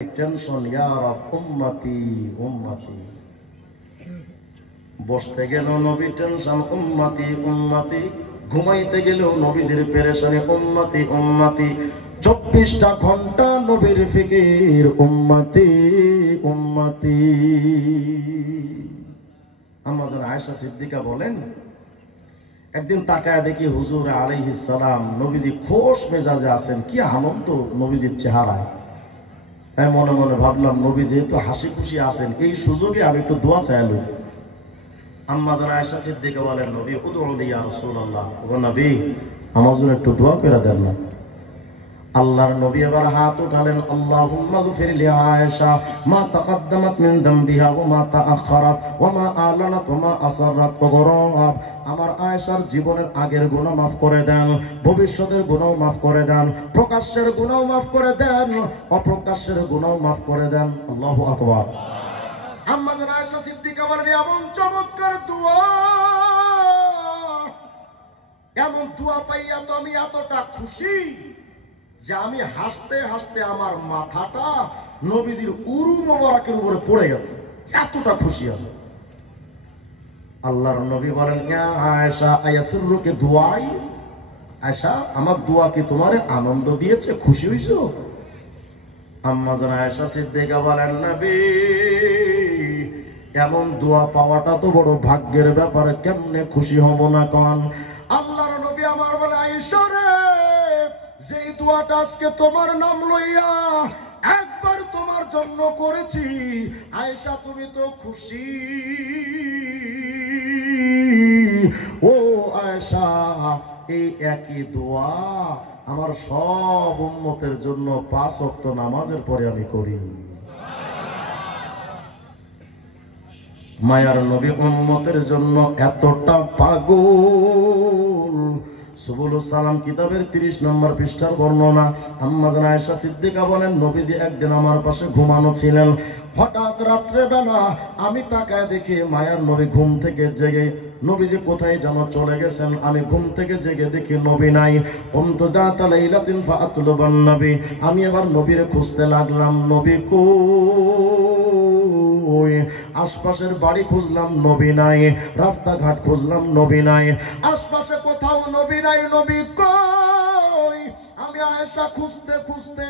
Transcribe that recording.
Tension, ইয়া রাব উম্মতি উম্মতি। বসতে গেল নবী টেনশন, উম্মতি উম্মতি। ঘুমাইতে গেলেও নবীজির পেরেশানি, উম্মতি উম্মতি। 24টা ঘন্টা নবীর ফিকির, উম্মতি উম্মতি। আম্মা জান আয়েশা সিদ্দিকা বলেন, একদিন তাকায় দেখি হুজুর আলাইহিস সালাম নবীজি খোশ মেজাজে আছেন। কি আনন্দ নবীজির চেহারায়। তাই মনে মনে ভাবলাম, নবী যেহেতু হাসি খুশি আছেন, এই সুযোগে আমি একটু দোয়া চাইলাম। আম্মা জান আয়েশা সিদ্দিকা বলেন, নবী উদউলি ইয়া রাসূলুল্লাহ, ও নবী আমার জন্য একটু দোয়া করে দেন না। আল্লাহর নবী এবার হাত উঠালেন, আল্লাহুম্মা গফির লি আয়েশা মা তাকাদ্দামাত মিন যামবিহা ওয়া মা তাআখারাত ওয়া মা আলানাত ওয়া মা আসরাত। ওয়া আমার আয়েশার জীবনের আগের গুনাহ মাফ করে দেন, ভবিষ্যতের গুনাহ মাফ করে দেন, প্রকাশ্যের গুনাহ মাফ করে দেন, অপ্রকাশ্যের গুনাহ মাফ করে দেন। আল্লাহু আকবার। আম্মা জান আয়েশা সিদ্দিকা বলেন, এমন চমৎকার দোয়া, এমন দোয়া পাইয়া তো আমি এতটা খুশি যে আমি হাসতে হাসতে আমার মাথাটা নবীজির উরু মোবারকের উপরে পড়ে গেছে, এতটা খুশি আমি। আল্লাহর নবী বলেন, ইয়া আয়েশা আয়াসরুকে দুআই, আয়েশা আমার দোয়া কি তোমার আনন্দ দিয়েছে, খুশি হইছো? আম্মা জান আয়েশা সিদ্দিকা বলেন, নবী এমন দোয়া পাওয়াটা তো বড় ভাগ্যের ব্যাপার, কেমনে খুশি হব না কোন? আল্লাহর নবী আমার বলে, আয়েশা রে, যে দোয়াটা আজকে তোমার নাম লইয়া একবার তোমার জন্য করেছি, আয়েশা তুমি তো খুশি। ও আয়েশা, এই একই দোয়া আমার সব উম্মতের জন্য 5 ওয়াক্ত নামাজের পরে আমি করি। মায়ার নবী উম্মতের জন্য এতটা পাগল। সুবুলুস সালাম কিতাবের 30 নম্বর পৃষ্ঠার বর্ণনা। আম্মা জান আয়েশা সিদ্দিকা বলেন, নবীজি একদিন আমার পাশে ঘুমানো ছিলেন। হঠাৎ রাত্রে বেলা আমি তাকায় দেখি মায়ার নবী ঘুম থেকে জেগে, নবীজি কোথায় যেন চলে গেছেন। আমি ঘুম থেকে জেগে দেখি নবী নাই। কুনতু যাতা লাইলাতিন ফাআতলুবান নবী, আমি এবার নবীরে খুঁজতে লাগলাম, নবী কই? আশপাশের বাড়ি খুঁজলাম, নবী নাই। রাস্তাঘাট খুঁজলাম, নবী নাই। আশপাশে কোথাও নবী নাই, নবী কই? আমি আয়েশা খুঁজতে খুঁজতে